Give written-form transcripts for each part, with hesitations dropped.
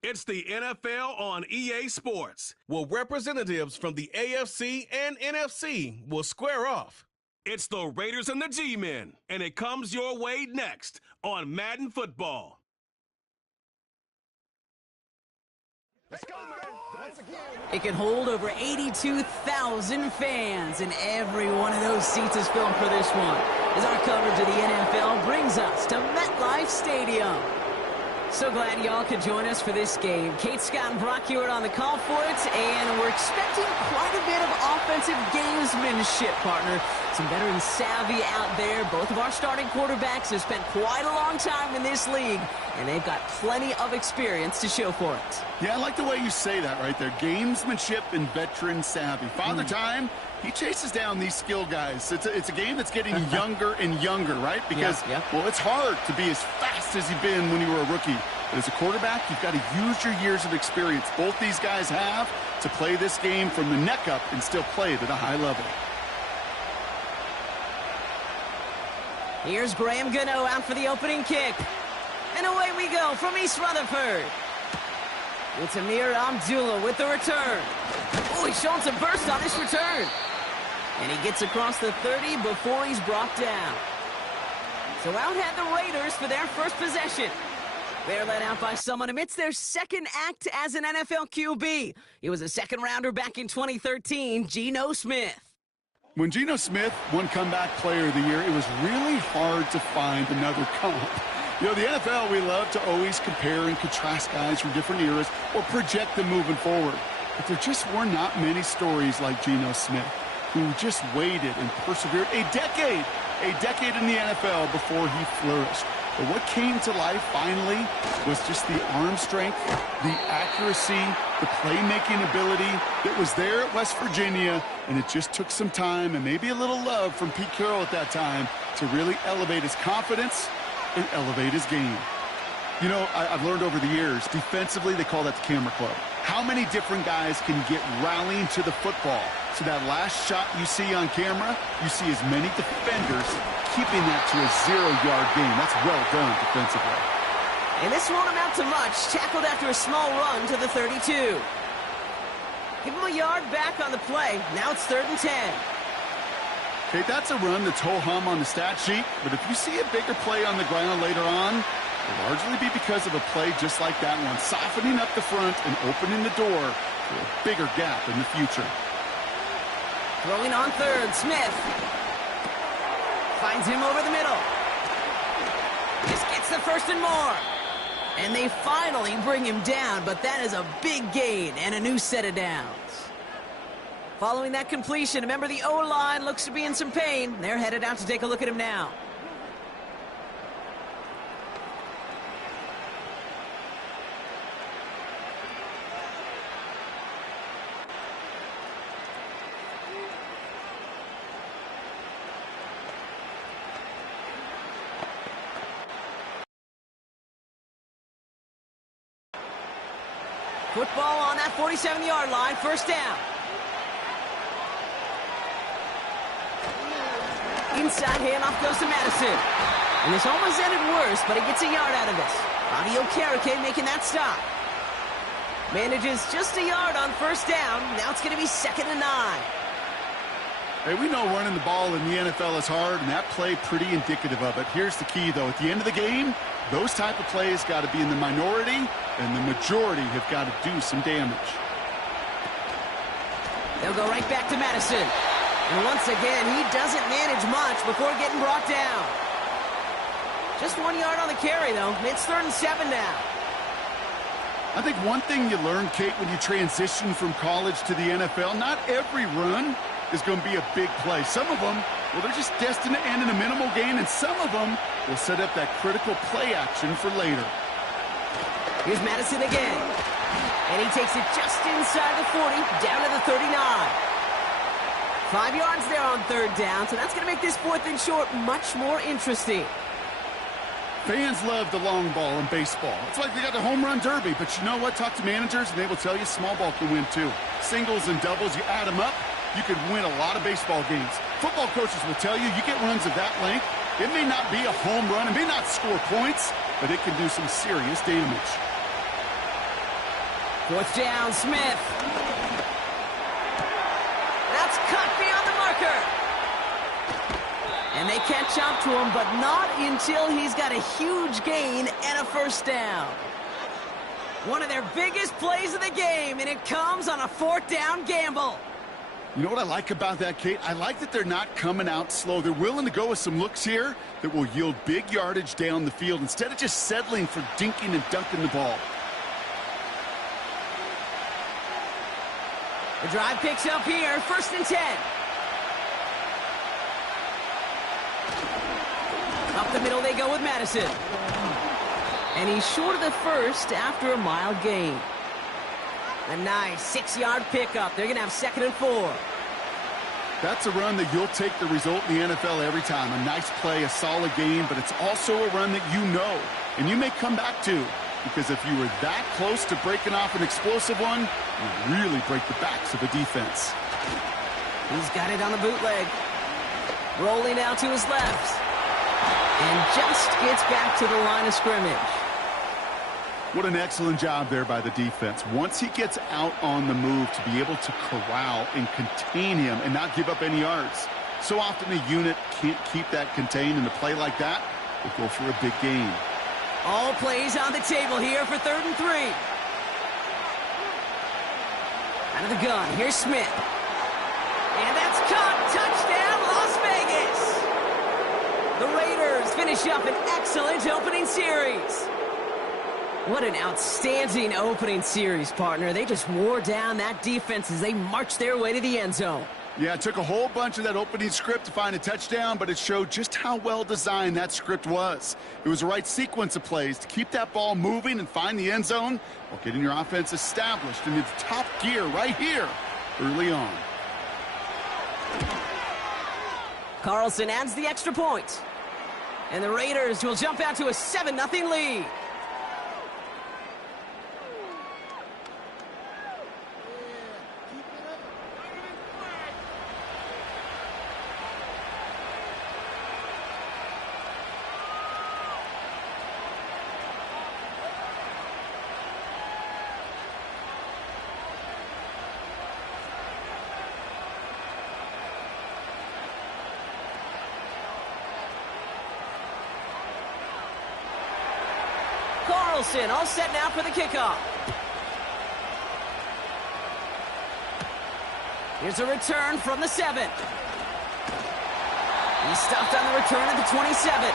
It's the NFL on EA Sports, where representatives from the AFC and NFC will square off. It's the Raiders and the G-Men, and it comes your way next on Madden Football. Let's go, man. It can hold over 82,000 fans, and every one of those seats is filled for this one, as our coverage of the NFL brings us to MetLife Stadium. So glad y'all could join us for this game. Kate, Scott, and Brock Hewitt on the call for it, and we're expecting quite a bit of offensive gamesmanship, partner. Some veteran savvy out there. Both of our starting quarterbacks have spent quite a long time in this league, and they've got plenty of experience to show for it. Yeah, I like the way you say that right there. Gamesmanship and veteran savvy. Father Time, he chases down these skill guys. It's a game that's getting younger and younger, right? Because, well, it's hard to be as fast as you've been when you were a rookie. But as a quarterback, you've got to use your years of experience. Both these guys have to play this game from the neck up and still play it at a high level. Here's Graham Geno out for the opening kick. And away we go from East Rutherford. It's Amir Abdullah with the return. Oh, he's showing some burst on this return. And he gets across the 30 before he's brought down. So out had the Raiders for their first possession. They're led out by someone amidst their second act as an NFL QB. He was a second-rounder back in 2013, Geno Smith. When Geno Smith won Comeback Player of the Year, it was really hard to find another comp. You know, the NFL, we love to always compare and contrast guys from different eras or project them moving forward. But there just were not many stories like Geno Smith, who just waited and persevered a decade in the NFL before he flourished. But what came to life finally was just the arm strength, the accuracy, the playmaking ability that was there at West Virginia, and it just took some time and maybe a little love from Pete Carroll at that time to really elevate his confidence and elevate his game. You know, I've learned over the years, defensively, they call that the camera club. How many different guys can get rallying to the football? So that last shot you see on camera, you see as many defenders keeping that to a 0-yard game. That's well done defensively. And this won't amount to much. Tackled after a small run to the 32. Give him a yard back on the play. Now it's 3rd and 10. Okay, that's a run that's ho-hum on the stat sheet, but if you see a bigger play on the ground later on, it'll largely be because of a play just like that one, softening up the front and opening the door for a bigger gap in the future. Throwing on 3rd, Smith. Finds him over the middle. Just gets the 1st and more. And they finally bring him down, but that is a big gain and a new set of downs. Following that completion, remember the O-line looks to be in some pain. They're headed out to take a look at him now. Football on that 47-yard line, 1st down. Inside handoff goes to Madison. And this almost ended worse, but he gets a yard out of this. Audio Karake making that stop. Manages just a yard on 1st down. Now it's going to be 2nd and 9. Hey, we know running the ball in the NFL is hard, and that play pretty indicative of it. Here's the key, though. At the end of the game, those type of plays got to be in the minority, and the majority have got to do some damage. They'll go right back to Madison. And once again, he doesn't manage much before getting brought down. Just 1 yard on the carry, though. It's 3rd and 7 now. I think one thing you learn, Kate, when you transition from college to the NFL, not every run is going to be a big play. Some of them, well, they're just destined to end in a minimal gain, and some of them will set up that critical play action for later. Here's Madison again. And he takes it just inside the 40, down to the 39. 5 yards there on 3rd down, so that's going to make this 4th and short much more interesting. Fans love the long ball in baseball. It's like they got the home run derby, but you know what? Talk to managers, and they will tell you small ball can win too. Singles and doubles, you add them up, you could win a lot of baseball games. Football coaches will tell you get runs of that length. It may not be a home run, it may not score points, but it can do some serious damage. Fourth down, Smith. That's cut beyond the marker. And they catch up to him, but not until he's got a huge gain and a first down. One of their biggest plays of the game, and it comes on a fourth down gamble. You know what I like about that, Kate? I like that they're not coming out slow. They're willing to go with some looks here that will yield big yardage down the field instead of just settling for dinking and dunking the ball. The drive picks up here, 1st and 10. Up the middle they go with Madison. And he's short of the first after a mild gain. A nice 6-yard pickup. They're going to have 2nd and 4. That's a run that you'll take the result in the NFL every time. A nice play, a solid game, but it's also a run that you know and you may come back to, because if you were that close to breaking off an explosive one, you really break the backs of a defense. He's got it on the bootleg. Rolling out to his left. And just gets back to the line of scrimmage. What an excellent job there by the defense. Once he gets out on the move, to be able to corral and contain him and not give up any yards. So often the unit can't keep that contained, and a play like that will go for a big gain. All plays on the table here for 3rd and 3. Out of the gun, here's Smith. And that's caught. Touchdown, Las Vegas. The Raiders finish up an excellent opening series. What an outstanding opening series, partner. They just wore down that defense as they marched their way to the end zone. Yeah, it took a whole bunch of that opening script to find a touchdown, but it showed just how well designed that script was. It was the right sequence of plays to keep that ball moving and find the end zone while getting your offense established in its top gear right here early on. Carlson adds the extra point. And the Raiders will jump out to a 7-0 lead. Carlson all set now for the kickoff. Here's a return from the 7. He's stopped on the return at the 27.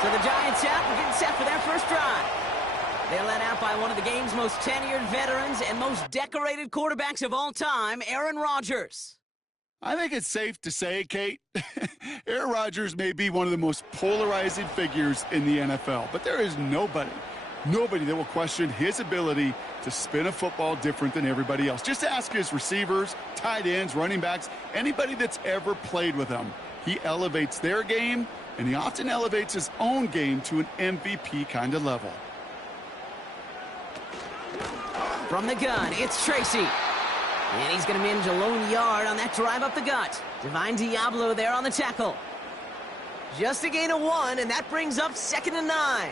So the Giants out and getting set for their first drive. They're led out by one of the game's most tenured veterans and most decorated quarterbacks of all time, Aaron Rodgers. I think it's safe to say, Kate, Aaron Rodgers may be one of the most polarizing figures in the NFL, but there is nobody that will question his ability to spin a football different than everybody else. Just ask his receivers, tight ends, running backs, anybody that's ever played with him. He elevates their game, and he often elevates his own game to an MVP kind of level. From the gun, it's Tracy. And he's going to manage a lone yard on that drive up the gut. Divine Diablo there on the tackle. Just a gain of 1, and that brings up 2nd and 9.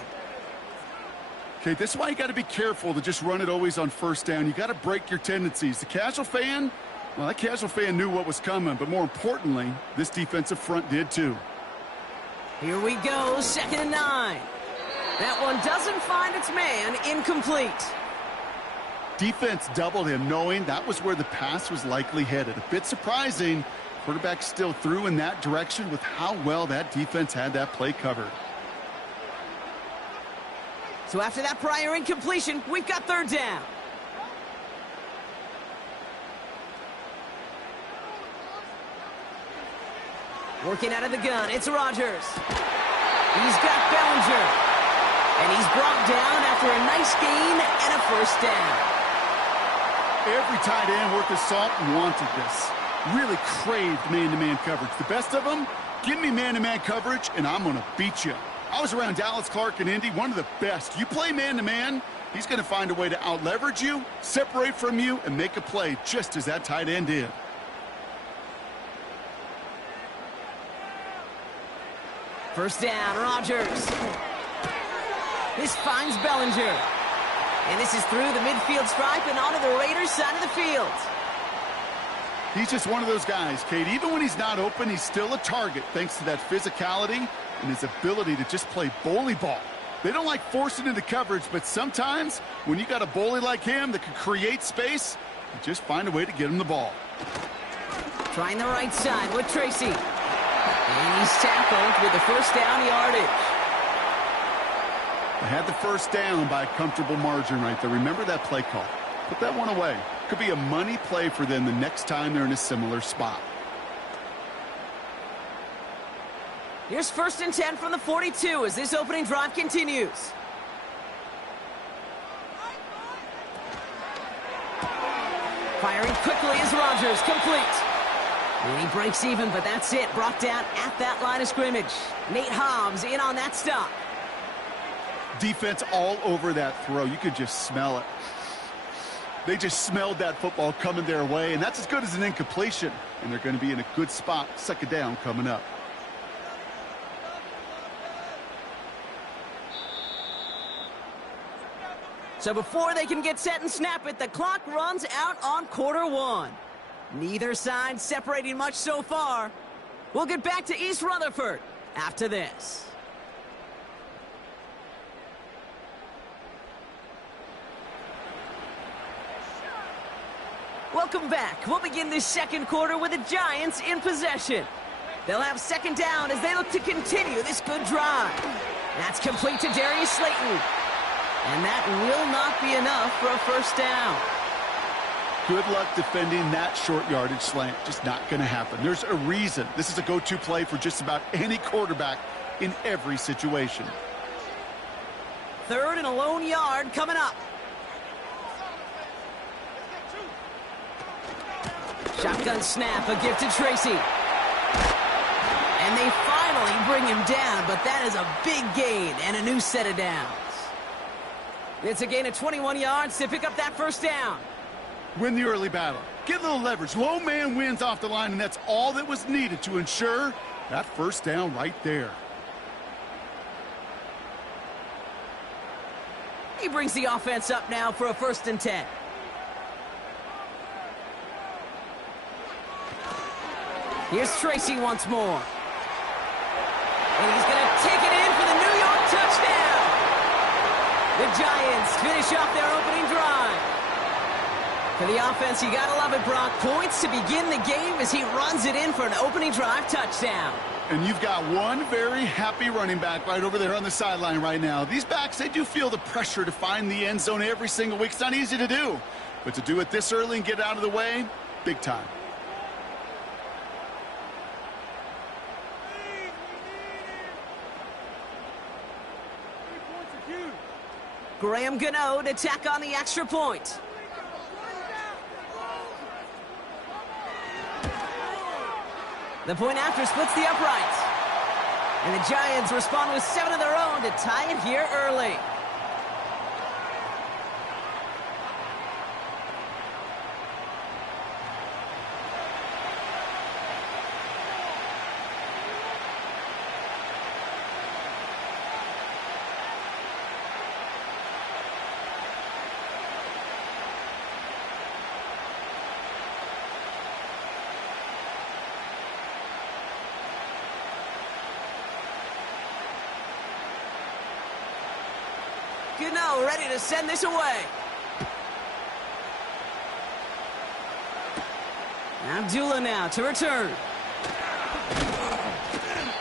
Okay, this is why you got to be careful to just run it always on first down. You got to break your tendencies. The casual fan, well, that casual fan knew what was coming, but more importantly, this defensive front did too. Here we go, 2nd and 9. That one doesn't find its man, incomplete. Defense doubled him, knowing that was where the pass was likely headed. A bit surprising. Quarterback still threw in that direction with how well that defense had that play covered. So after that prior incompletion, we've got 3rd down. Working out of the gun, it's Rodgers. He's got Bellinger. And he's brought down after a nice gain and a first down. Every tight end worth his salt wanted this. Really craved man-to-man coverage. The best of them, give me man-to-man coverage, and I'm going to beat you. I was around Dallas Clark and Indy, one of the best. You play man-to-man, he's going to find a way to out-leverage you, separate from you, and make a play just as that tight end did. First down, Rodgers. This finds Bellinger. And this is through the midfield stripe and onto the Raiders' side of the field. He's just one of those guys, Kate. Even when he's not open, he's still a target thanks to that physicality and his ability to just play bully ball. They don't like forcing into coverage, but sometimes when you got a bully like him that can create space, you just find a way to get him the ball. Trying the right side with Tracy. And he's tackled with the first down yardage. They had the first down by a comfortable margin right there. Remember that play call. Put that one away. Could be a money play for them the next time they're in a similar spot. Here's 1st and 10 from the 42 as this opening drive continues. Firing quickly is Rodgers, complete. And he breaks even, but that's it. Brought down at that line of scrimmage. Nate Hobbs in on that stop. Defense all over that throw. You could just smell it. They just smelled that football coming their way, and that's as good as an incompletion. And they're going to be in a good spot. 2nd down coming up. So before they can get set and snap it, the clock runs out on quarter 1. Neither side separating much so far. We'll get back to East Rutherford after this. Welcome back. We'll begin this 2nd quarter with the Giants in possession. They'll have 2nd down as they look to continue this good drive. That's complete to Darius Slayton. And that will not be enough for a 1st down. Good luck defending that short yardage slant. Just not going to happen. There's a reason. This is a go-to play for just about any quarterback in every situation. 3rd and a lone yard coming up. Shotgun snap, a gift to Tracy. And they finally bring him down, but that is a big gain and a new set of downs. It's a gain of 21 yards to pick up that 1st down. Win the early battle. Get a little leverage. Low man wins off the line, and that's all that was needed to ensure that 1st down right there. He brings the offense up now for a 1st and 10. Here's Tracy once more. And he's going to take it in for the New York touchdown. The Giants finish off their opening drive. For the offense, you got to love it, Brock. Points to begin the game as he runs it in for an opening drive touchdown. And you've got one very happy running back right over there on the sideline right now. These backs, they do feel the pressure to find the end zone every single week. It's not easy to do. But to do it this early and get out of the way, big time. Graham Geno to tack on the extra point. The point after splits the uprights. And the Giants respond with 7 of their own to tie it here early. Geno ready to send this away. Abdullah now to return.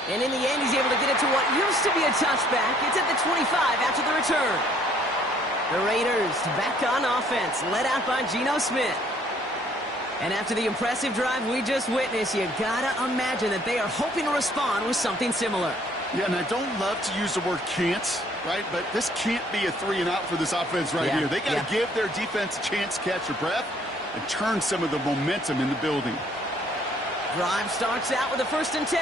And in the end, he's able to get it to what used to be a touchback. It's at the 25 after the return. The Raiders back on offense, led out by Geno Smith. And after the impressive drive we just witnessed, you gotta imagine that they are hoping to respond with something similar. Yeah, and I don't love to use the word can't, right? But this can't be a 3-and-out for this offense right here. They got to give their defense a chance to catch their breath and turn some of the momentum in the building. Drive starts out with a 1st and 10.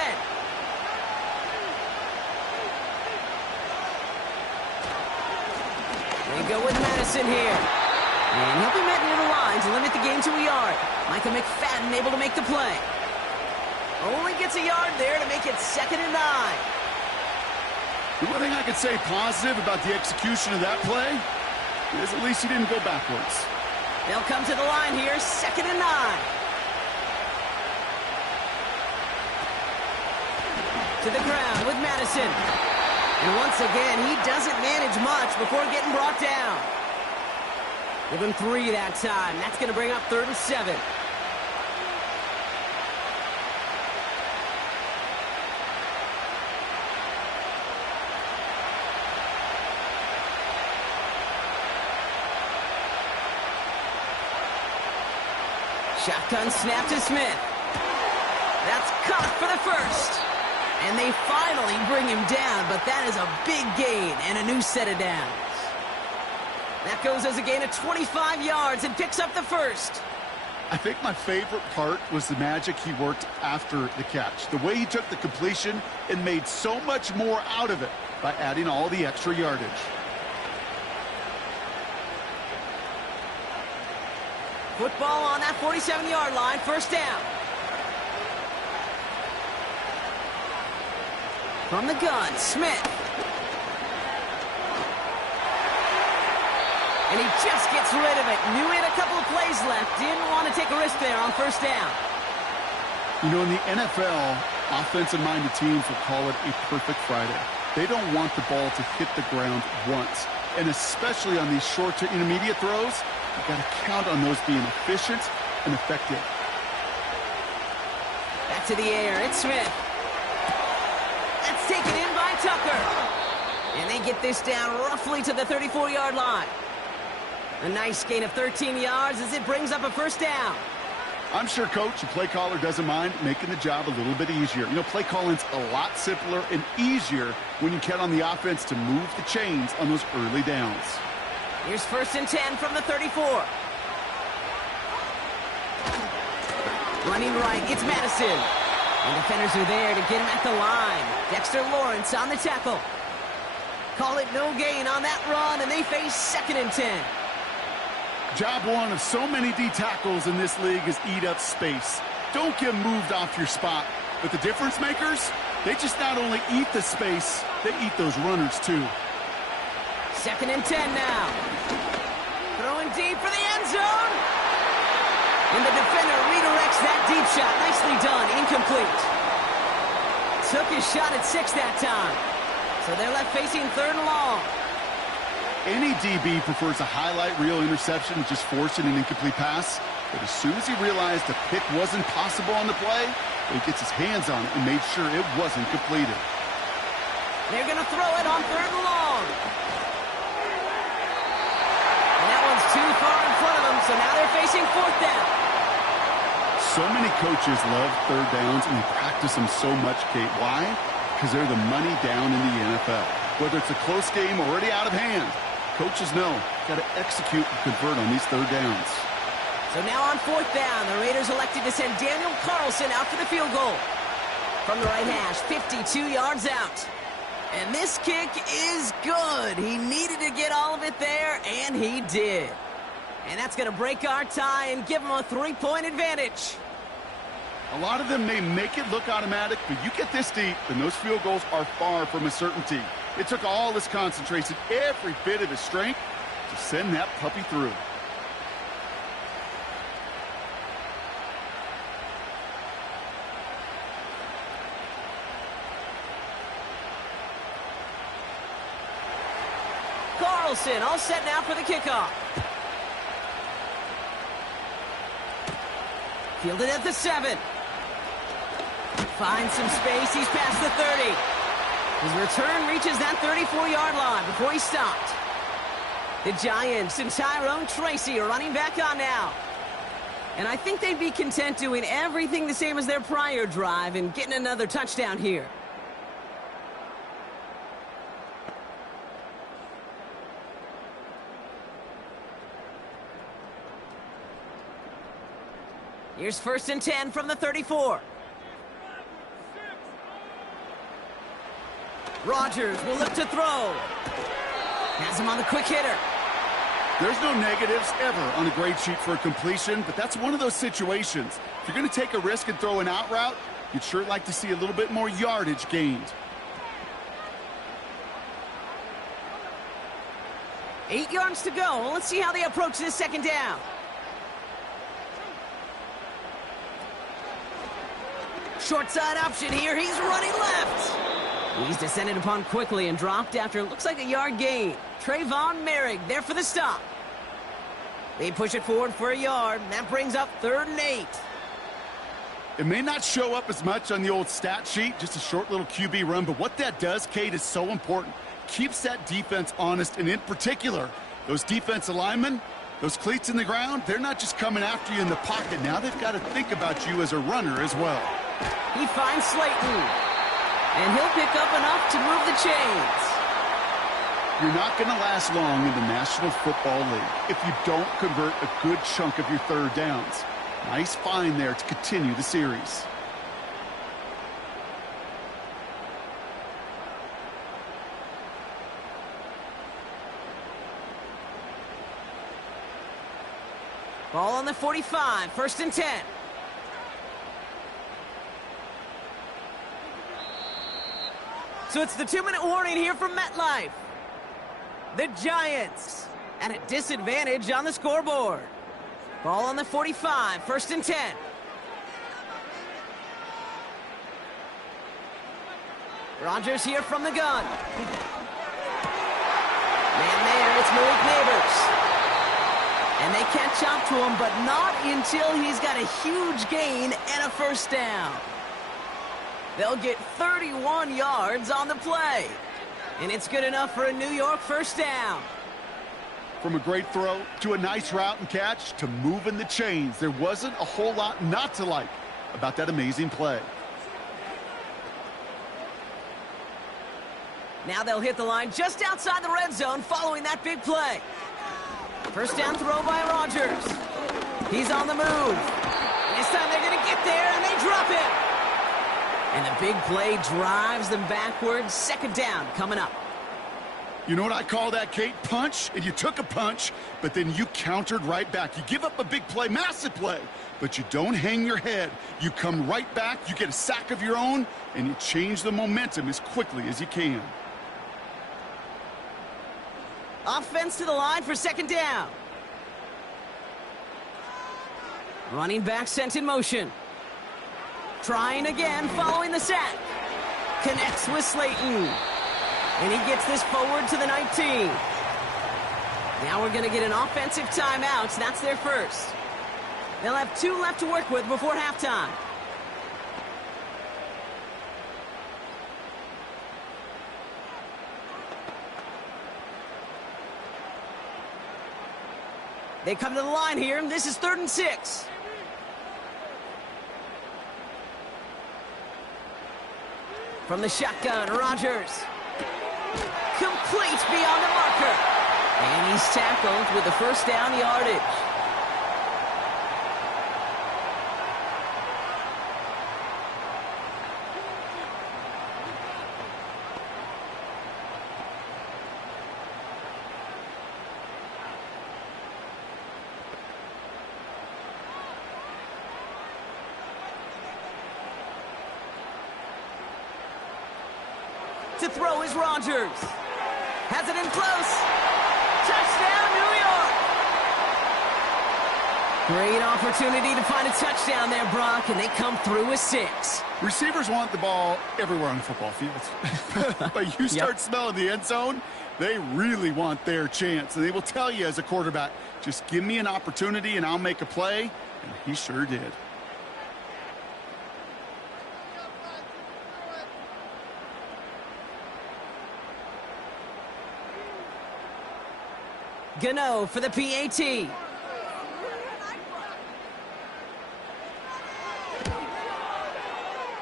They go with Madison here. And he'll be met near the line to limit the game to a yard. Michael McFadden able to make the play. Only gets a yard there to make it 2nd and 9. The one thing I could say positive about the execution of that play, At least he didn't go backwards. They'll come to the line here, 2nd and 9. To the ground with Madison. And once again, he doesn't manage much before getting brought down. Give him 3 that time. That's going to bring up 3rd and 7. Shotgun snap to Smith. That's caught for the first. And they finally bring him down, but that is a big gain and a new set of downs. That goes as a gain of 25 yards and picks up the first. I think my favorite part was the magic he worked after the catch. The way he took the completion and made so much more out of it by adding all the extra yardage. Football on that 47-yard line, first down. From the gun, Smith. And he just gets rid of it. Knew he had a couple of plays left. Didn't want to take a risk there on first down. You know, in the NFL, offensive-minded teams will call it a perfect Friday. They don't want the ball to hit the ground once. And especially on these short to intermediate throws, you've got to count on those being efficient and effective. Back to the air. It's Smith. That's taken in by Tucker. And they get this down roughly to the 34-yard line. A nice gain of 13 yards as it brings up a first down. I'm sure Coach, the play caller, doesn't mind making the job a little bit easier. You know, play calling's a lot simpler and easier when you count on the offense to move the chains on those early downs. Here's 1st and 10 from the 34. Running right, it's Madison. And defenders are there to get him at the line. Dexter Lawrence on the tackle. Call it no gain on that run, and they face 2nd and 10. Job one of so many D tackles in this league is eat up space. Don't get moved off your spot. But the difference makers, they just not only eat the space, they eat those runners too. 2nd and 10 now. Throwing deep for the end zone. And the defender redirects that deep shot. Nicely done. Incomplete. Took his shot at 6 that time. So they're left facing 3rd and long. Any DB prefers a highlight reel interception to just forcing an incomplete pass. But as soon as he realized the pick wasn't possible on the play, he gets his hands on it and made sure it wasn't completed. They're going to throw it on 3rd and long. And that one's too far in front of them, so now they're facing 4th down. So many coaches love 3rd downs, and they practice them so much, Kate. Why? Because they're the money down in the NFL. Whether it's a close game already out of hand, coaches know got to execute and convert on these 3rd downs. So now on 4th down, the Raiders elected to send Daniel Carlson out for the field goal. From the right hash, 52 yards out. And this kick is good. He needed to get all of it there, and he did. And that's going to break our tie and give him a 3-point advantage. A lot of them may make it look automatic, but you get this deep, and those field goals are far from a certainty. It took all his concentration, every bit of his strength, to send that puppy through. Carlson all set now for the kickoff. Fielded at the 7. Finds some space. He's past the 30. His return reaches that 34-yard line before he stopped. The Giants and Tyrone Tracy are running back on now. And I think they'd be content doing everything the same as their prior drive and getting another touchdown here. Here's 1st and 10 from the 34. Rodgers will look to throw. Has him on the quick hitter. There's no negatives ever on a grade sheet for a completion, but that's one of those situations. If you're going to take a risk and throw an out route, you'd sure like to see a little bit more yardage gained. 8 yards to go. Let's see how they approach this second down. Short side option here. He's running left. He's descended upon quickly and dropped after looks like a yard gain. Trayvon Merrick there for the stop. They push it forward for a yard. That brings up 3rd and 8. It may not show up as much on the old stat sheet, just a short little QB run, but what that does, Kate, is so important. Keeps that defense honest, and in particular, those defensive linemen, those cleats in the ground, they're not just coming after you in the pocket. Now they've got to think about you as a runner as well. He finds Slayton, and he'll pick up enough to move the chains. You're not going to last long in the National Football League if you don't convert a good chunk of your 3rd downs. Nice find there to continue the series. Ball on the 45, 1st and 10. So it's the 2-minute warning here from MetLife. The Giants at a disadvantage on the scoreboard. Ball on the 45, 1st and 10. Rodgers here from the gun. Man there, it's Malik Neighbors. And they catch up to him, but not until he's got a huge gain and a 1st down. They'll get 31 yards on the play. And it's good enough for a New York 1st down. From a great throw to a nice route and catch to moving the chains, there wasn't a whole lot not to like about that amazing play. Now they'll hit the line just outside the red zone following that big play. 1st down throw by Rodgers. He's on the move. This time they're going to get there, and they drop it. And the big play drives them backwards. 2nd down coming up. You know what I call that, Kate? Punch, and you took a punch, but then you countered right back. You give up a big play, massive play, but you don't hang your head. You come right back, you get a sack of your own, and you change the momentum as quickly as you can. Offense to the line for 2nd down. Running back sent in motion. Trying again following the sack. Connects with Slayton. And he gets this forward to the 19. Now we're going to get an offensive timeout. That's their first. They'll have 2 left to work with before halftime. They come to the line here. This is 3rd and 6. From the shotgun, Rodgers. Complete beyond the marker. And he's tackled with the 1st down yardage. To throw is Rodgers. Has it in close. Touchdown, New York. Great opportunity to find a touchdown there, Brock, and they come through with 6. Receivers want the ball everywhere on the football field. But you start smelling the end zone, they really want their chance. And they will tell you as a quarterback, just give me an opportunity and I'll make a play. And he sure did. Geno for the PAT.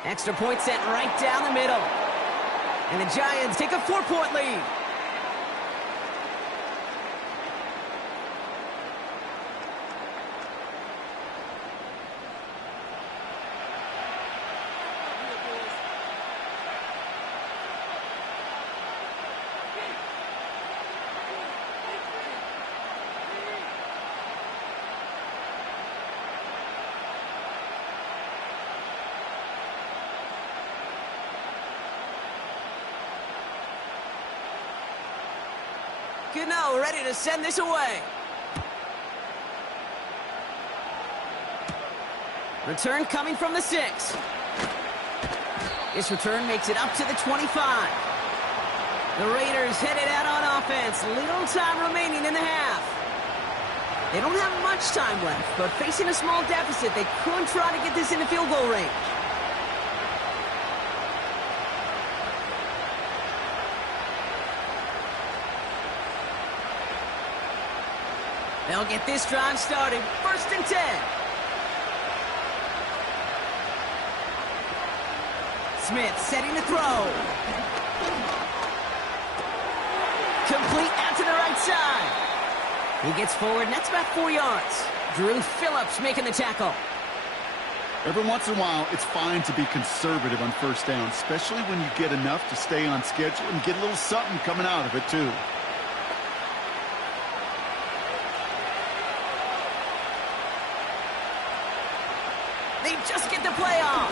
Extra point sent right down the middle. And the Giants take a 4-point lead. Geno ready to send this away. Return coming from the 6. This return makes it up to the 25. The Raiders headed out on offense. Little time remaining in the half. They don't have much time left, but facing a small deficit, they could try to get this into field goal range. They'll get this drive started. 1st and 10. Smith setting the throw. Complete out to the right side. He gets forward, and that's about 4 yards. Drew Phillips making the tackle. Every once in a while, it's fine to be conservative on 1st down, especially when you get enough to stay on schedule and get a little something coming out of it, too. They just get the play off.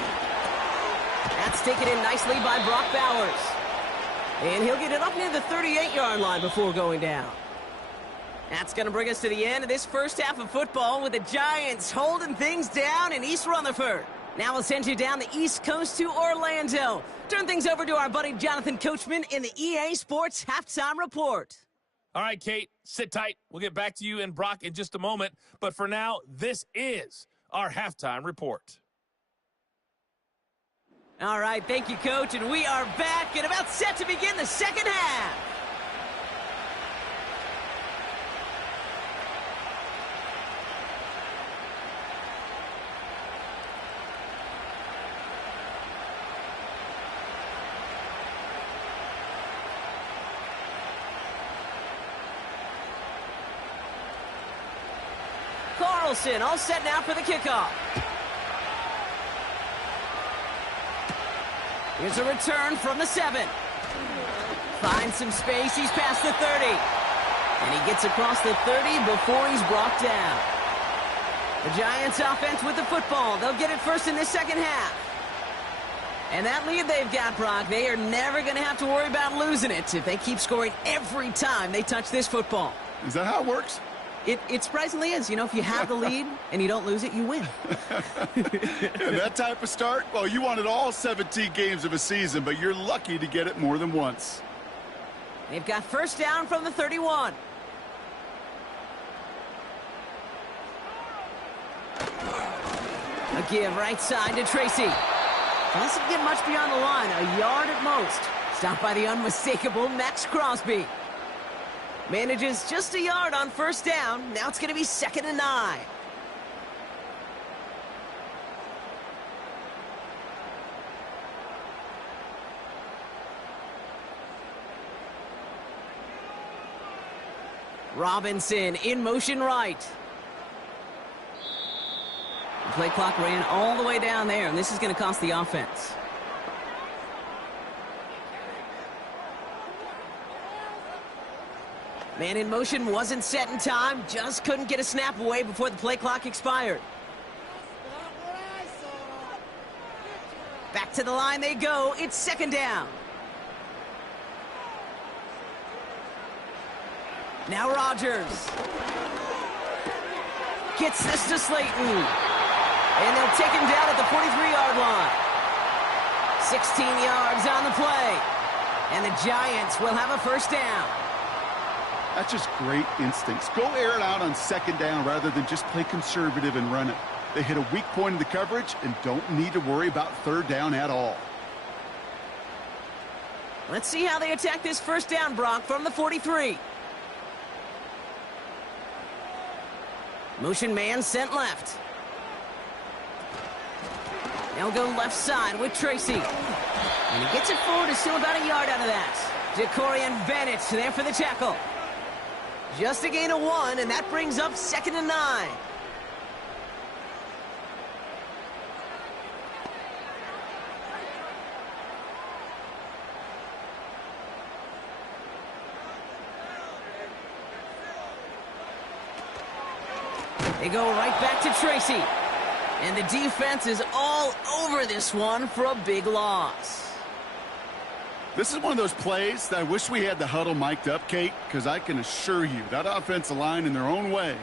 That's taken in nicely by Brock Bowers. And he'll get it up near the 38-yard line before going down. That's going to bring us to the end of this first half of football with the Giants holding things down in East Rutherford. Now we'll send you down the East Coast to Orlando. Turn things over to our buddy Jonathan Coachman in the EA Sports Halftime Report. All right, Kate, sit tight. We'll get back to you and Brock in just a moment. But for now, this is our Halftime Report. All right, thank you, Coach. And we are back and about set to begin the second half. Carlson all set now for the kickoff. Here's a return from the 7. Finds some space. He's past the 30. And he gets across the 30 before he's brought down. The Giants offense with the football. They'll get it first in this second half. And that lead they've got, Brock, they are never going to have to worry about losing it if they keep scoring every time they touch this football. Is that how it works? It surprisingly is. You know, if you have the lead and you don't lose it, you win. And that type of start, well, you wanted all 17 games of a season, but you're lucky to get it more than once. They've got first down from the 31. A give right side to Tracy. Doesn't get much beyond the line, a yard at most. Stopped by the unmistakable Max Crosby. Manages just a yard on first down. Now it's going to be 2nd and 9. Robinson in motion right. The play clock ran all the way down there, and this is going to cost the offense. Man in motion wasn't set in time, just couldn't get a snap away before the play clock expired. Back to the line they go. It's 2nd down. Now Rodgers. Gets this to Slayton. And they'll take him down at the 43-yard line. 16 yards on the play. And the Giants will have a first down. That's just great instincts. Go air it out on 2nd down rather than just play conservative and run it. They hit a weak point in the coverage and don't need to worry about 3rd down at all. Let's see how they attack this first down, Brock, from the 43. Motion man sent left. They'll go left side with Tracy. And he gets it forward, is still about a yard out of that. Jacorian Bennett there for the tackle. Just a gain of 1, and that brings up 2nd and 9. They go right back to Tracy. And the defense is all over this one for a big loss. This is one of those plays that I wish we had the huddle mic'd up, Kate, because I can assure you that offensive line in their own way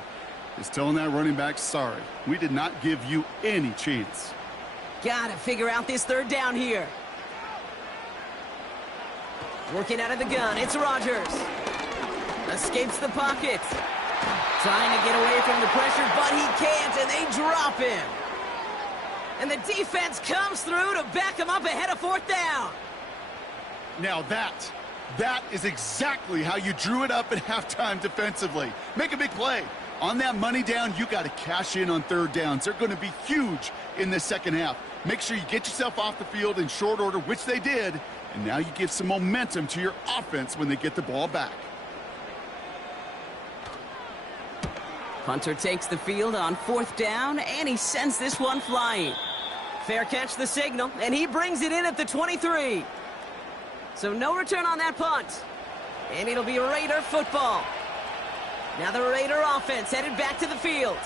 is telling that running back, sorry, we did not give you any chance. Gotta figure out this third down here. Working out of the gun, it's Rodgers. Escapes the pocket. Trying to get away from the pressure, but he can't, and they drop him. And the defense comes through to back him up ahead of fourth down. Now that is exactly how you drew it up at halftime defensively. Make a big play. On that money down, you got to cash in on third downs. They're going to be huge in the second half. Make sure you get yourself off the field in short order, which they did, and now you give some momentum to your offense when they get the ball back. Hunter takes the field on fourth down, and he sends this one flying. Fair catch the signal, and he brings it in at the 23. So no return on that punt. And it'll be Raider football. Now the Raider offense headed back to the field.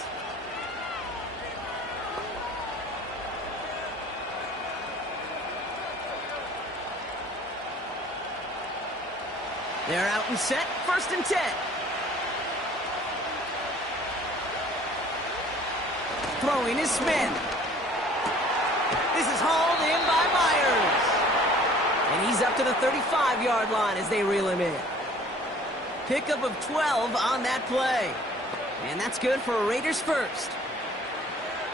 They're out and set, 1st and 10. Throwing is Smith. This is hauled in by Myers. And he's up to the 35-yard line as they reel him in. Pickup of 12 on that play. And that's good for a Raiders first.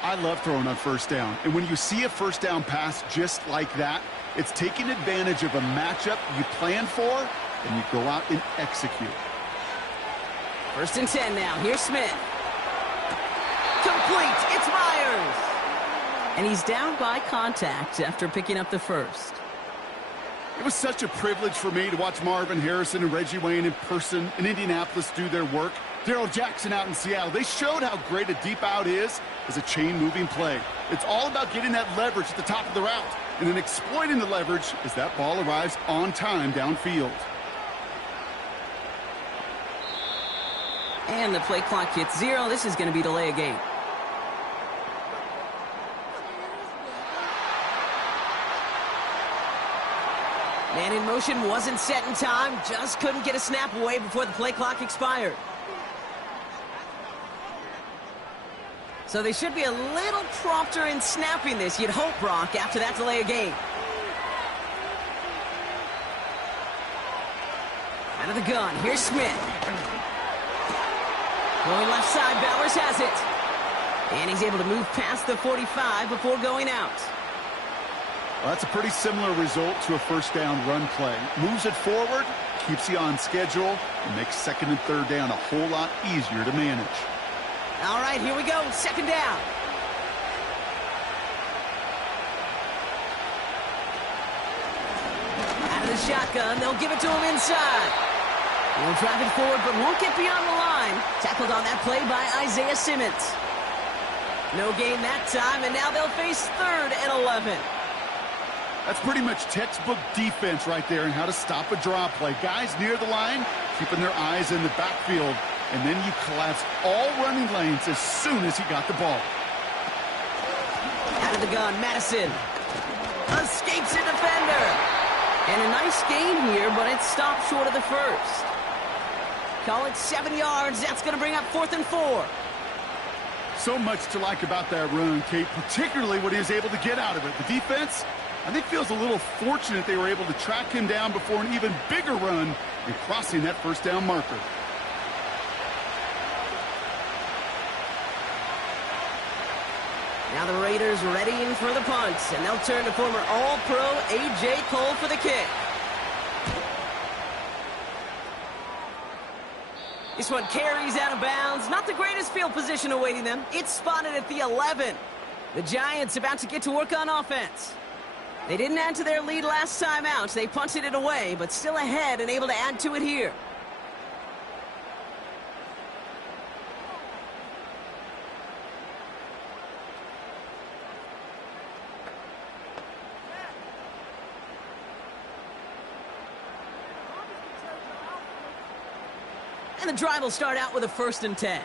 I love throwing on first down. And when you see a first down pass just like that, it's taking advantage of a matchup you plan for, and you go out and execute. 1st and 10 now. Here's Smith. Complete. It's Myers. And he's down by contact after picking up the first. It was such a privilege for me to watch Marvin Harrison and Reggie Wayne in person in Indianapolis do their work. Darrell Jackson out in Seattle. They showed how great a deep out is as a chain-moving play. It's all about getting that leverage at the top of the route and then exploiting the leverage as that ball arrives on time downfield. And the play clock hits 0. This is going to be delay a game. Man in motion wasn't set in time. Just couldn't get a snap away before the play clock expired. So they should be a little prompter in snapping this, you'd hope, Brock, after that delay a game. Out of the gun, here's Smith. Going left side, Bowers has it. And he's able to move past the 45 before going out. Well, that's a pretty similar result to a first down run play. Moves it forward, keeps you on schedule, and makes 2nd and 3rd down a whole lot easier to manage. All right, here we go. 2nd down. Out of the shotgun, they'll give it to him inside. He'll drive it forward, but won't get beyond the line. Tackled on that play by Isaiah Simmons. No gain that time, and now they'll face 3rd and 11. That's pretty much textbook defense right there and how to stop a draw play. Guys near the line, keeping their eyes in the backfield, and then you collapse all running lanes as soon as he got the ball. Out of the gun, Madison. Escapes a defender. And a nice gain here, but it stopped short of the first. Call it 7 yards. That's going to bring up 4th and 4. So much to like about that run, Kate, particularly what he was able to get out of it. The defense, I think, feels a little fortunate they were able to track him down before an even bigger run and crossing that first down marker. Now the Raiders readying for the punt, and they'll turn to former All-Pro A.J. Cole for the kick. This one carries out of bounds. Not the greatest field position awaiting them. It's spotted at the 11. The Giants about to get to work on offense. They didn't add to their lead last time out. They punted it away, but still ahead and able to add to it here. And the drive will start out with a 1st and 10.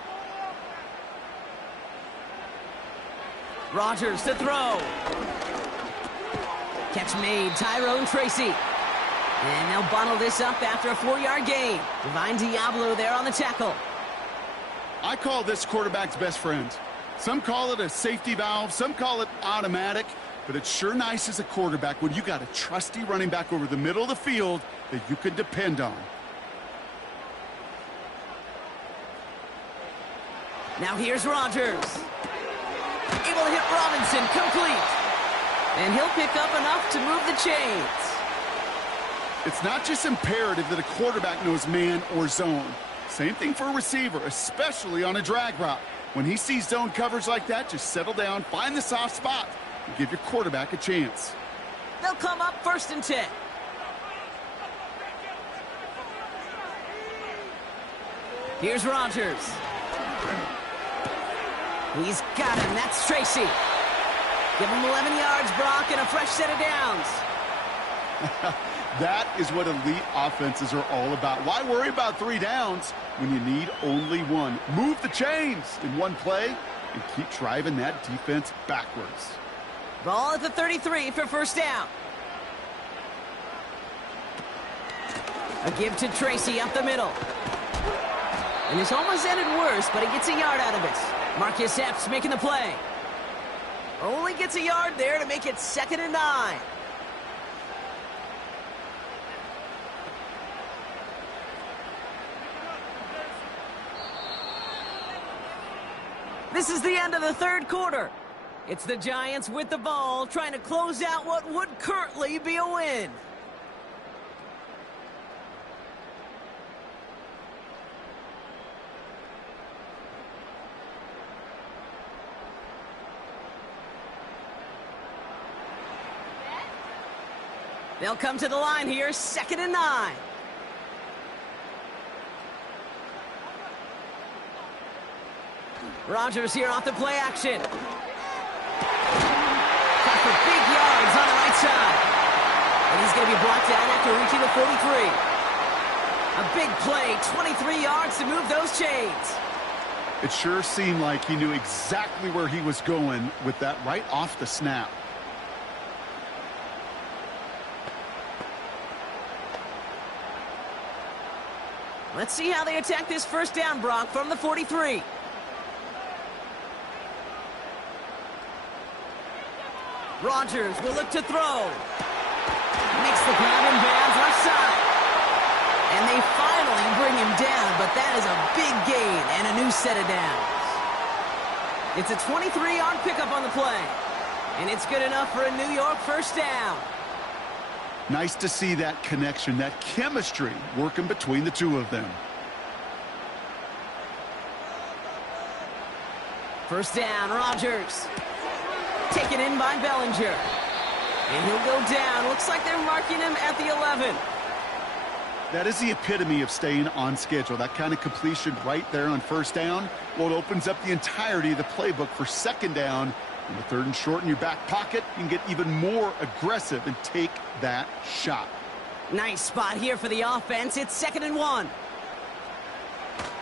Rodgers to throw. Catch made, Tyrone Tracy. And they'll bottle this up after a 4-yard gain. Divine Diablo there on the tackle. I call this quarterback's best friend. Some call it a safety valve, some call it automatic, but it's sure nice as a quarterback when you got a trusty running back over the middle of the field that you can depend on. Now here's Rodgers. Able to hit Robinson, complete. And he'll pick up enough to move the chains. It's not just imperative that a quarterback knows man or zone. Same thing for a receiver, especially on a drag route. When he sees zone coverage like that, just settle down, find the soft spot, and give your quarterback a chance. They'll come up 1st and 10. Here's Rodgers. He's got him. That's Tracy. Give him 11 yards, Brock, and a fresh set of downs. That is what elite offenses are all about. Why worry about 3 downs when you need only 1? Move the chains in one play and keep driving that defense backwards. Ball at the 33 for 1st down. A give to Tracy up the middle. And this almost ended worse, but he gets a yard out of it. Marcus Epps making the play. Only gets a yard there to make it 2nd and 9. This is the end of the 3rd quarter. It's the Giants with the ball, trying to close out what would currently be a win. They'll come to the line here, 2nd and 9. Rodgers here off the play action. Got for big yards on the right side. And he's going to be brought down after reaching the 43. A big play, 23 yards to move those chains. It sure seemed like he knew exactly where he was going with that right off the snap. Let's see how they attack this 1st down, Brock, from the 43. Rodgers will look to throw. Makes the grab in bounds left side. And they finally bring him down, but that is a big gain and a new set of downs. It's a 23-yard pickup on the play. And it's good enough for a New York 1st down. Nice to see that connection, that chemistry working between the two of them. 1st down, Rodgers. Taken in by Bellinger. And he'll go down. Looks like they're marking him at the 11. That is the epitome of staying on schedule. That kind of completion right there on 1st down. Well, it opens up the entirety of the playbook for 2nd down. In the 3rd and short in your back pocket, you can get even more aggressive and take that shot. Nice spot here for the offense. It's 2nd and 1.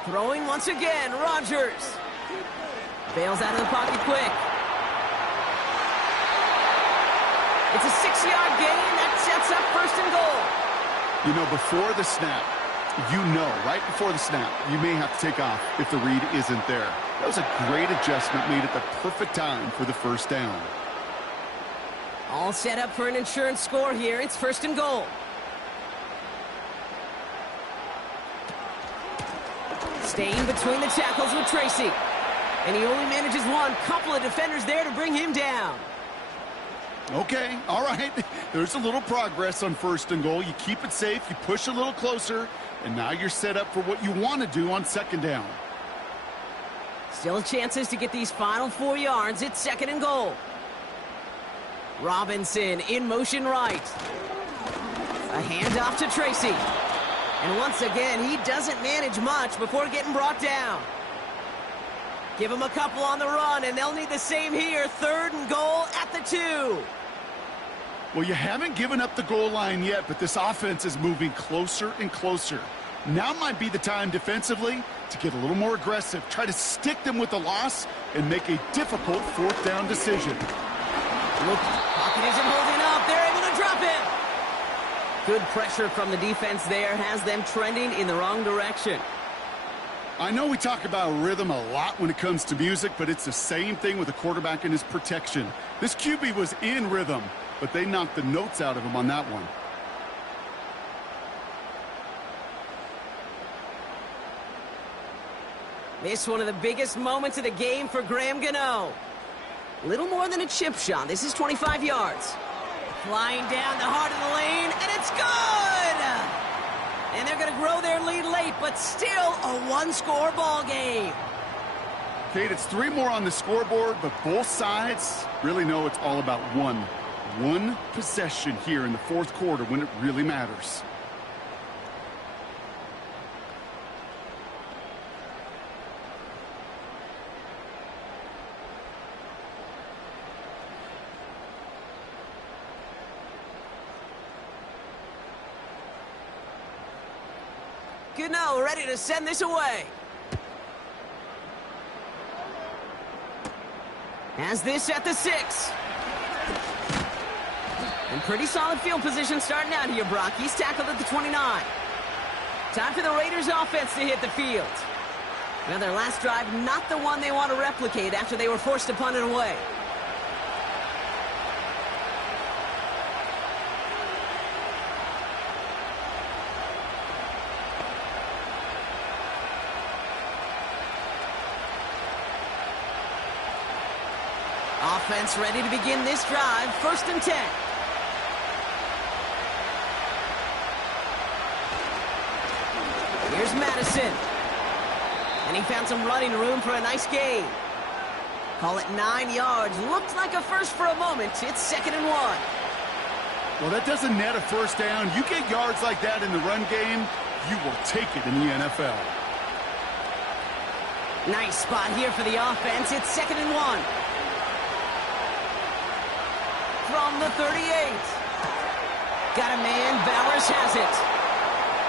Throwing once again, Rodgers. Bails out of the pocket quick. It's a 6-yard gain that sets up 1st and goal. You know, before the snap, right before the snap, you may have to take off if the read isn't there. That was a great adjustment made at the perfect time for the 1st down. All set up for an insurance score here. It's 1st and goal. Staying between the tackles with Tracy. And he only manages one. Couple of defenders there to bring him down. Okay, all right. There's a little progress on 1st and goal. You keep it safe, you push a little closer, and now you're set up for what you want to do on 2nd down. Still chances to get these final 4 yards. It's 2nd and goal. Robinson in motion right. A handoff to Tracy. And once again, he doesn't manage much before getting brought down. Give him a couple on the run, and they'll need the same here. 3rd and goal at the 2. Well, you haven't given up the goal line yet, but this offense is moving closer and closer. Now might be the time defensively to get a little more aggressive. Try to stick them with the loss and make a difficult 4th down decision. Look, pocket isn't holding up. They're able to drop him. Good pressure from the defense there has them trending in the wrong direction. I know we talk about rhythm a lot when it comes to music, but it's the same thing with a quarterback and his protection. This QB was in rhythm, but they knocked the notes out of him on that one. This one of the biggest moments of the game for Graham Geno. Little more than a chip shot. This is 25 yards. Flying down the heart of the lane, and it's good! And they're going to grow their lead late, but still a one-score ball game. Kate, it's 3 more on the scoreboard, but both sides really know it's all about one possession here in the fourth quarter when it really matters. Geno ready to send this away. Has this at the 6. And pretty solid field position starting out here, Brock. He's tackled at the 29. Time for the Raiders offense to hit the field. Now their last drive, not the one they want to replicate after they were forced to punt it away. Offense ready to begin this drive. 1st and 10. Here's Madison. And he found some running room for a nice gain. Call it 9 yards. Looked like a first for a moment. It's 2nd and 1. Well, that doesn't net a first down. You get yards like that in the run game, you will take it in the NFL. Nice spot here for the offense. It's 2nd and 1. From the 38. Got a man. Bowers has it.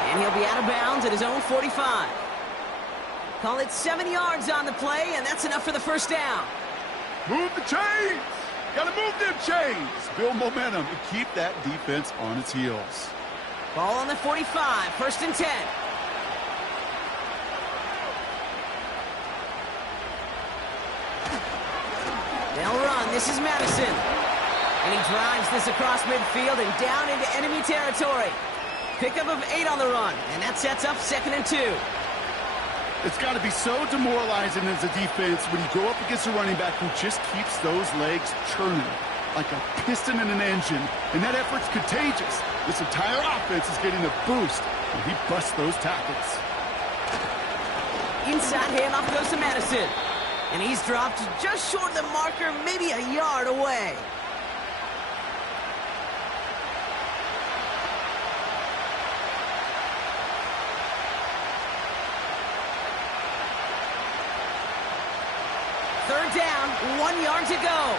And he'll be out of bounds at his own 45. Call it 7 yards on the play, and that's enough for the first down. Move the chains. Got to move them chains. Build momentum and keep that defense on its heels. Ball on the 45. 1st and 10. They'll run. This is Madison. And he drives this across midfield and down into enemy territory. Pickup of 8 on the run, and that sets up 2nd and 2. It's got to be so demoralizing as a defense when you go up against a running back who just keeps those legs churning like a piston in an engine, and that effort's contagious. This entire offense is getting a boost when he busts those tackles. Inside handoff goes to Madison, and he's dropped just short of the marker, maybe a yard away. Third down, 1 yard to go.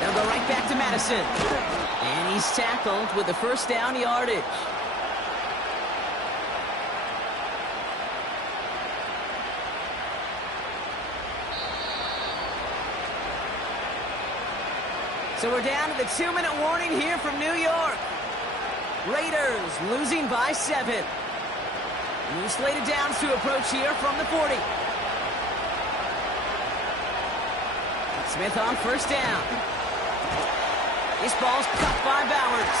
They'll go right back to Madison. And he's tackled with the first down yardage. So we're down to the 2-minute warning here from New York. Raiders losing by 7. New slated downs to approach here from the 40. Smith on first down. This ball's cut by Bowers.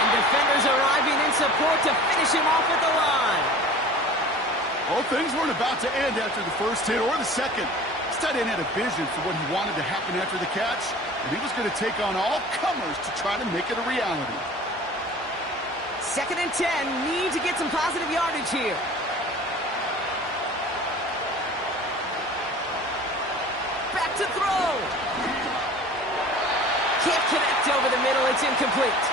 And defenders arriving in support to finish him off at the line. Well, things weren't about to end after the first hit or the second. This tight end had a vision for what he wanted to happen after the catch, and he was going to take on all comers to try to make it a reality. 2nd and 10, need to get some positive yardage here. Back to throw. Can't connect over the middle, it's incomplete.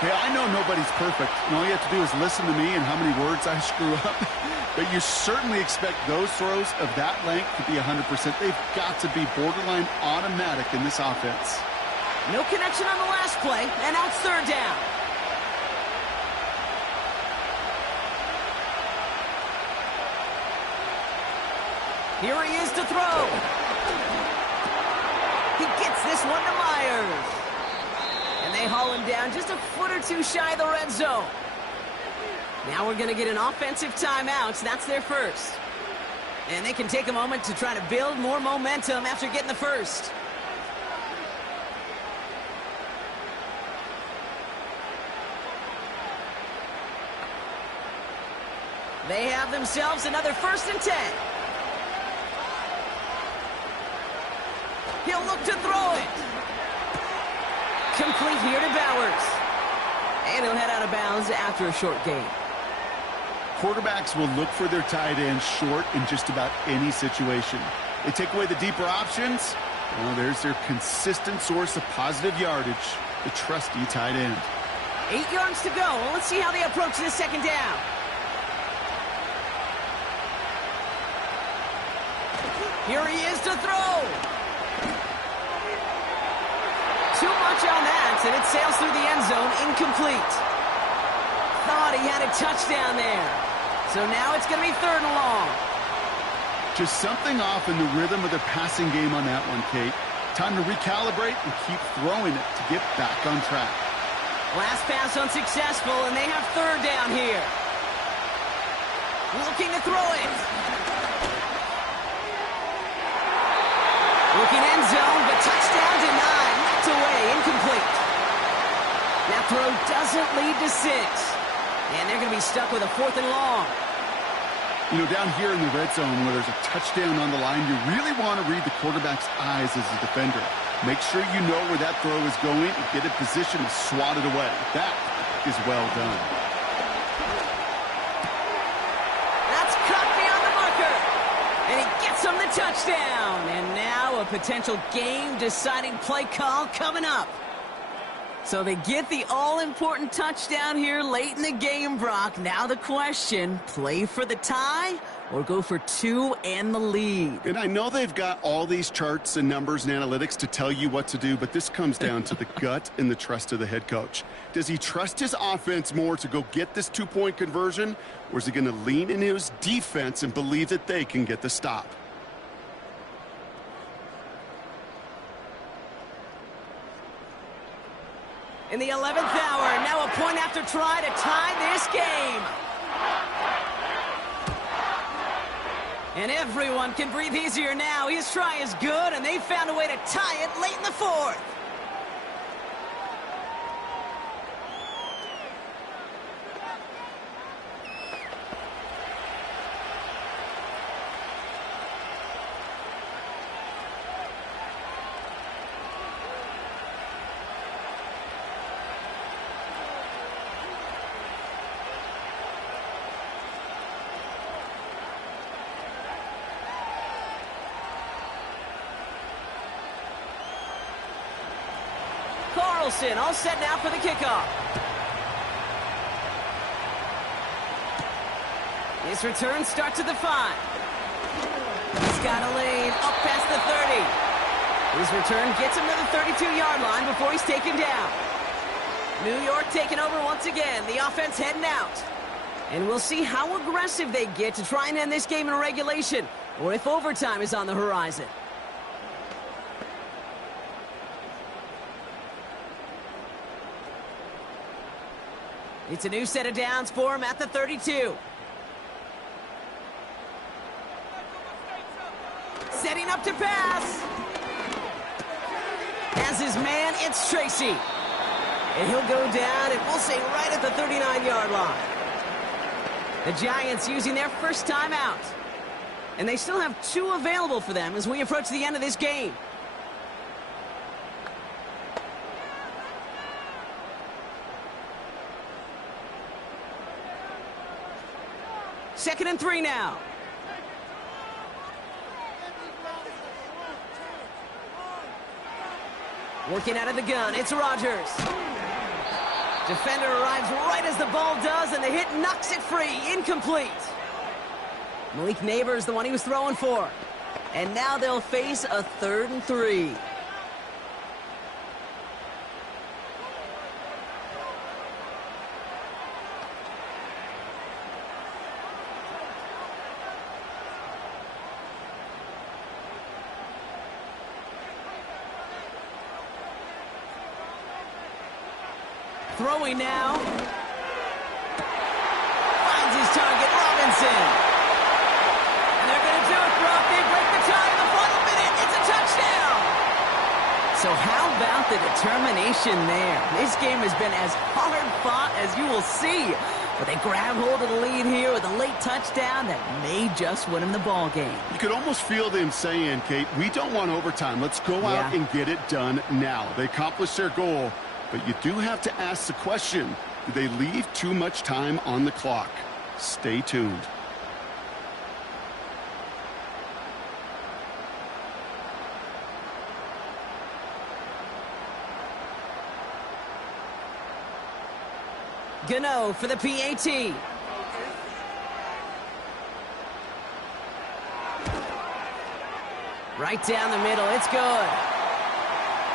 Yeah, I know nobody's perfect, and all you have to do is listen to me and how many words I screw up. But you certainly expect those throws of that length to be 100%. They've got to be borderline automatic in this offense. No connection on the last play, and now it's third down. Here he is to throw. Gets this one to Myers. And they haul him down just a foot or two shy of the red zone. Now we're going to get an offensive timeout. That's their first. And they can take a moment to try to build more momentum after getting the first. They have themselves another 1st and 10. He'll look to throw it. Complete here to Bowers. And he'll head out of bounds after a short gain. Quarterbacks will look for their tight end short in just about any situation. They take away the deeper options. Well, there's their consistent source of positive yardage, the trusty tight end. 8 yards to go. Well, let's see how they approach this second down. Here he is to throw. Too much on that, and it sails through the end zone, incomplete. Thought he had a touchdown there. So now it's going to be 3rd and long. Just something off in the rhythm of the passing game on that one, Kate. Time to recalibrate and keep throwing it to get back on track. Last pass unsuccessful, and they have 3rd down here. Looking to throw it. Looking end zone, but touchdown denied. Knocked away, incomplete. That throw doesn't lead to 6. And they're going to be stuck with a 4th and long. You know, down here in the red zone where there's a touchdown on the line, you really want to read the quarterback's eyes as a defender. Make sure you know where that throw is going and get in position to swat it away. That is well done. That's caught beyond the marker. And he gets him the touchdown. And now a potential game-deciding play call coming up. So they get the all-important touchdown here late in the game, Brock. Now the question, play for the tie or go for 2 and the lead? And I know they've got all these charts and numbers and analytics to tell you what to do, but this comes down to the gut and the trust of the head coach. Does he trust his offense more to go get this 2-point conversion, or is he going to lean in his defense and believe that they can get the stop? In the 11th hour, now a point after try to tie this game. And everyone can breathe easier now. His try is good, and they found a way to tie it late in the 4th. Carlson all set now for the kickoff. His return starts at the 5. He's got a lane up past the 30. His return gets him to the 32-yard line before he's taken down. New York taking over once again. The offense heading out. And we'll see how aggressive they get to try and end this game in regulation, or if overtime is on the horizon. It's a new set of downs for him at the 32. Setting up to pass. As his man, it's Tracy. And he'll go down, and we'll say right at the 39-yard line. The Giants using their first timeout. And they still have 2 available for them as we approach the end of this game. Second and 3 now. Working out of the gun, it's Rodgers. Defender arrives right as the ball does, and the hit knocks it free. Incomplete. Malik Neighbors, the one he was throwing for. And now they'll face a 3rd and 3. Throwing now. Finds his target, Robinson. And they're going to do it, Brock. They break the tie in the final minute. It's a touchdown. So how about the determination there? This game has been as hard fought as you will see. But they grab hold of the lead here with a late touchdown that may just win them the ball game. You could almost feel them saying, Kate, we don't want overtime. Let's go out and get it done now. They accomplished their goal, but you do have to ask the question, do they leave too much time on the clock? Stay tuned. Geno for the PAT. Right down the middle. It's good.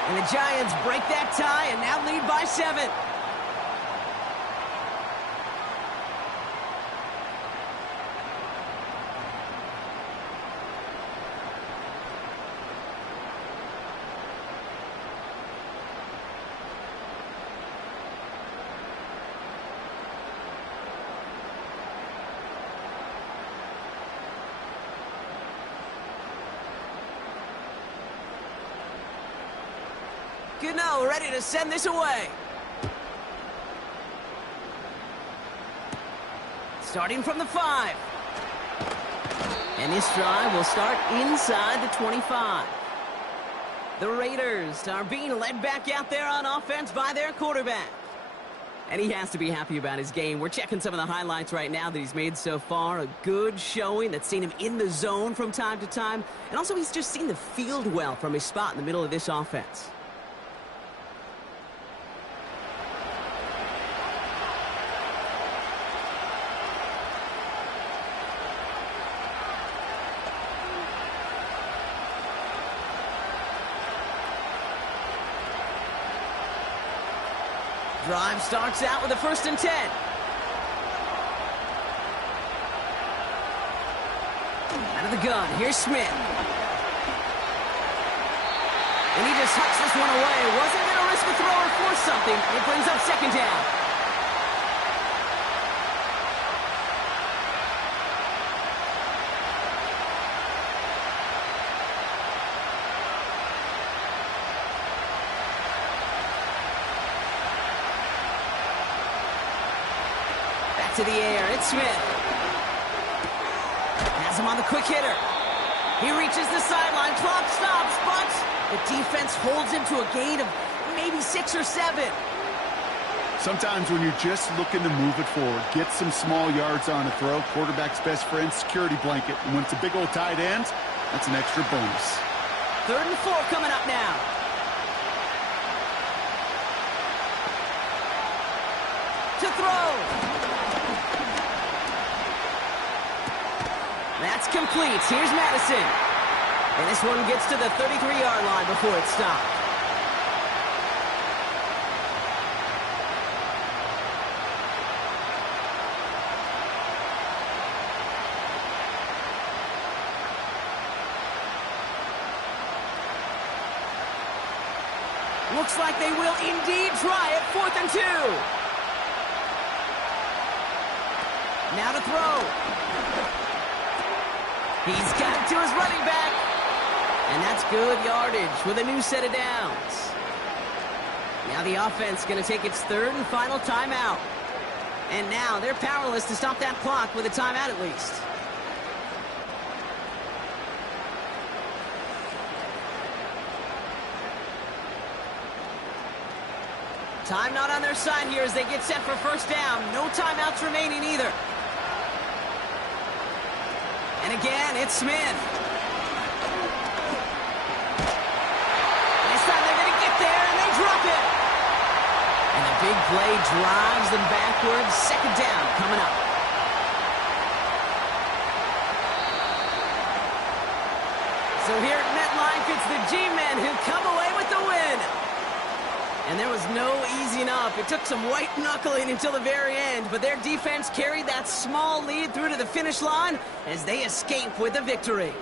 And the Giants break that tie and now lead by 7. Geno ready to send this away. Starting from the 5. And this drive will start inside the 25. The Raiders are being led back out there on offense by their quarterback. And he has to be happy about his game. We're checking some of the highlights right now that he's made so far. A good showing that's seen him in the zone from time to time. And also he's just seen the field well from his spot in the middle of this offense. Drive starts out with a 1st and 10. Out of the gun, here's Smith. And he just hucks this one away. Wasn't going to risk a throw or force something. It brings up 2nd down. To the air, it's Smith. Has him on the quick hitter. He reaches the sideline, clock stops, but the defense holds him to a gain of maybe 6 or 7. Sometimes when you're just looking to move it forward, get some small yards on a throw, quarterback's best friend, security blanket. And when it's a big old tight end, that's an extra bonus. 3rd and 4 coming up now. To throw. That's complete. Here's Madison. And this one gets to the 33-yard line before it's stopped. Looks like they will indeed try it. 4th and 2. Now to throw. He's got it to his running back. And that's good yardage with a new set of downs. Now the offense going to take its 3rd and final timeout. And now they're powerless to stop that clock with a timeout at least. Time not on their side here as they get set for 1st down. No timeouts remaining either. And again, it's Smith. This time they're going to get there, and they drop it. And the big play drives them backwards. 2nd down coming up. So here at MetLife, it's the G-men who come away with the win. And there was no easing up. It took some white knuckling until the very end, but their defense carried that small lead through to the finish line as they escape with the victory.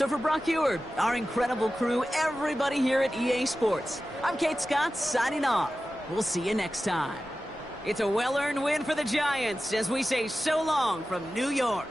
So for Brock Heward, our incredible crew, everybody here at EA Sports, I'm Kate Scott signing off. We'll see you next time. It's a well-earned win for the Giants as we say so long from New York.